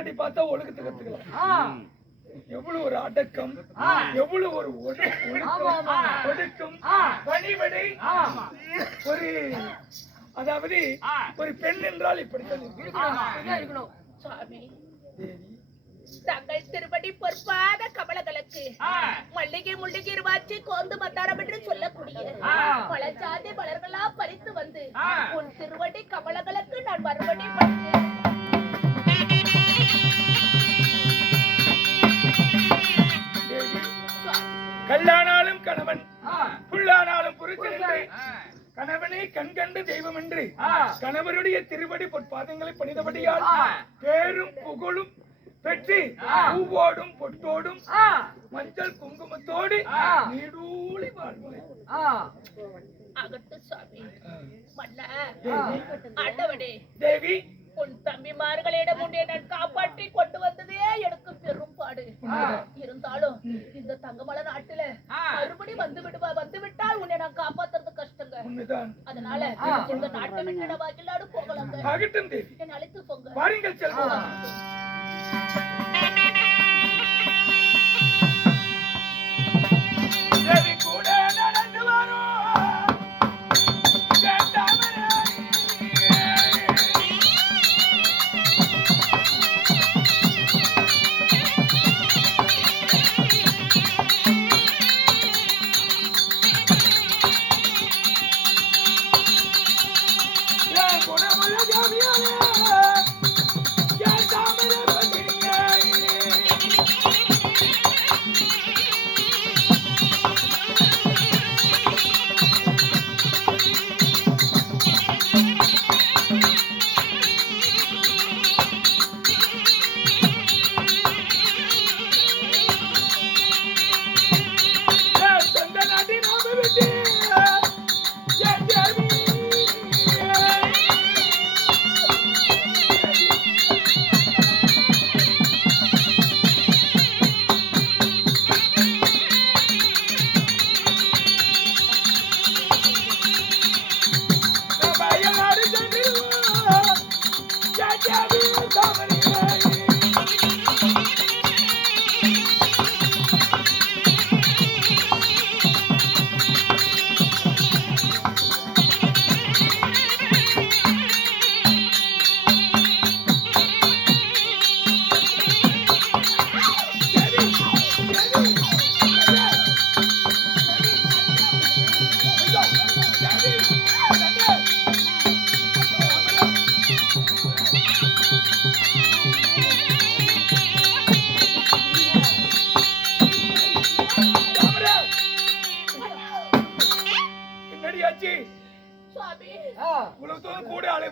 பொண்டாட்டி பார்த்தா ஒழுக்கத்தை கத்துக்கலாம். எவ்வளவு ஒரு அடக்கம், எவ்வளவு ஒரு ஒழுக்கம், பணிவடை. ஒரு அதாவது ஒரு பெண் என்றால் இப்படித்தான் இருக்கணும். தங்கள் திருப்படி பொற்பாத கமலங்களுக்கு மல்லிகை முள்ளிகை இருவாச்சி கோந்து மத்தாரம் என்று சொல்லக்கூடிய பல ஜாதி மலர்களா பறித்து வந்து உன் திருவடி கமலங்களுக்கு நான் மறுபடி கல்லானாலும் கணவன், புல்லானாலும் புருஷன் என்று கணவனை கண்கண்டு தெய்வம் என்று கணவருடைய திருவடி பொற்பாதங்களை பணிதபடியால் பேரும் புகழும் பெற்று பூவோடும் பொட்டோடும் மஞ்சள் குங்குமத்தோடு நீடூழி வாழ்வாய். தேவி, உன் தம்பிமார்களிடம் உன்னை நான் காப்பாற்றி கொண்டு வந்ததே எனக்கு பெரும் பாடு. இருந்தாலும் இந்த தங்கமலை நாட்டுல மறுபடி வந்துவிட்டால் உன்னை நான் காப்பாத்துறது கஷ்டங்க. அதனால இந்த நாட்டை விட்டு வாக்கிலாடு போகலாம். என்னை அழைத்து போங்க. வாருங்கள் செல்வோம். தேவி கூட நடந்து வரும்.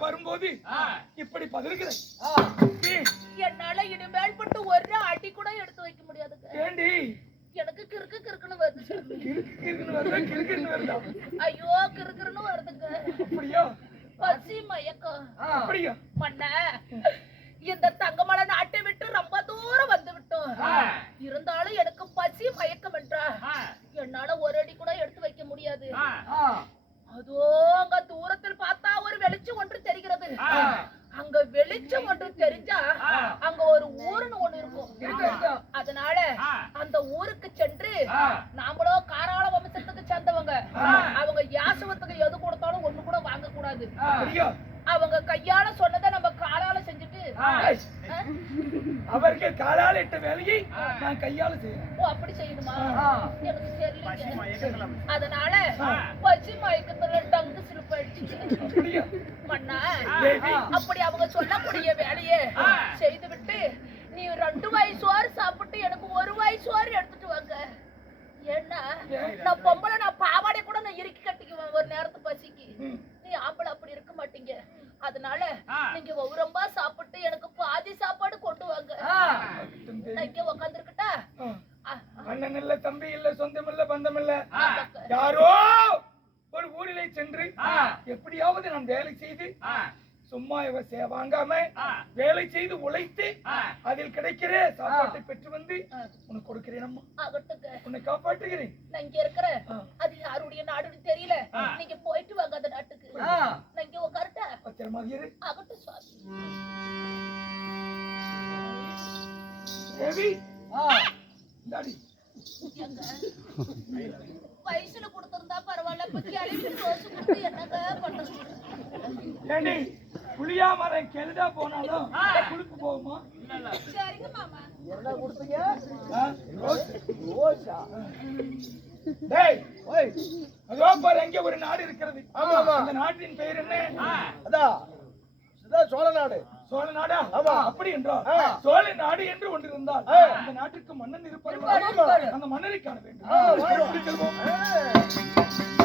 வரும்போது இப்படி பதறுகிறேன். என்னால இது மேல்பட்டு ஒரு அடி கூட எடுத்து வைக்க முடியாது. ஏண்டி? எனக்கு கிறுக்குன்னு வருது. கிறுக்குன்னு வருதா? ஐயோ கிறுக்குன்னு வருதுங்க. அப்படியா? பசி மயக்கம். அப்படியா? மண்ண இந்த தங்கமலை நாட்டை விட்டு ரொம்ப தூரம் வந்து விட்டோம். இருந்தாலும் எனக்கு பசி மயக்கம் என்றா என்னால ஒரு அடி கூட எடுத்து வைக்க முடியாது. அதோ அங்க தூரத்தில் பார்த்தா ஒரு வெளிச்சம் ஒன்று தெரிகிறது. அங்க வெளிச்சம் ஒன்று தெரிஞ்சா அங்க ஒரு ஊருன்னு ஒண்ணு இருக்கும். அதனால அந்த ஊருக்கு சென்று நாமளோ காராள வம்சத்துக்கு சேர்ந்தவங்க, அவங்க யாசவத்துக்கு எது கொடுத்தாலும் ஒண்ணு கூட வாங்க கூடாது. அவங்க கையால சொன்னதை நம்ம காலால செஞ்சுட்டு அவர்கள் காலால இட்ட வேலையை நான் கையால செய்யணும். ஓ அப்படி செய்யணுமா? எனக்கு தெரியல. அதனால பசி மயக்கத்துல டங்கு சிலுப்பாயிடுச்சு மண்ணா. அப்படி அவங்க சொல்லக்கூடிய வேலையை செய்து விட்டு நீ 2 வாய் சோறு சாப்பிட்டு எனக்கு 1 வாய் சோறு எடுத்துட்டு வாங்க. ஏன்னா நான் பொம்பளை, நான் பாவாடை கூட நான் இறுக்கி கட்டிக்குவேன் ஒரு நேரத்து பசிக்கு. நீ ஆம்பளை அப்படி இருக்க மாட்டீங்க. அதனால நீங்க ஒவ்வொரும்பா சாப்பிட்டு எனக்கு பாதி சாப்பாடு கொண்டு வாங்க. நான் இங்க உக்காந்துருக்கட்டா? அண்ணன் இல்ல, தம்பி இல்ல, சொந்தம் இல்ல, பந்தம் இல்ல, யாரோ ஒரு ஊரிலே சென்று எப்படியாவது நான் வேலை செய்து சும்மா இவ வாங்காம வேலை செய்து உழைத்து அதில் கிடைக்கிற சாப்பாட்டை பெற்று வந்து உனக்கு கொடுக்கிறேன். அம்மா உன்னை காப்பாற்றுகிறேன். நான் இங்க இருக்கிறேன். அது யாருடைய நாடுன்னு தெரியல. நீங்க போயிட்டு வாங்க அந்த நாட்டுக்கு. நான் இங்க உட்காரட்டா? பத்திரமாக இரு. ஆகட்டும் சுவாமி. தேவி இந்தாடி. எங்க வயசுல கொடுத்திருந்தா பரவாயில்ல, பத்தி அழைப்பு தோசை கொடுத்து என்னங்க பண்றது? ஏண்டி புளியா மரம் கெழுதா போனாலும் குளிப்பு போகுமா? சரிங்க மாமா. என்ன கொடுத்தீங்க? ஆ? ரோஸ். ரோஸா? டேய் ஓய், அதோ பாரு அங்கே ஒரு நாடு இருக்கிறது. ஆமா, ஆமா. அந்த நாட்டின் பெயர் என்ன? அதான் இதான் சோழ நாடு. சோழ நாடா? ஆமா. அப்படி என்றால் ஆ. சோழ நாடு என்று ஒன்று இருந்தால் ஆ. அந்த நாட்டுக்கு மன்னன் இருப்பாரு. இருப்பார். அந்த மன்னரை காண வேண்டும். ஆ, வாங்க. எப்படி செல்வோம்? ஆ.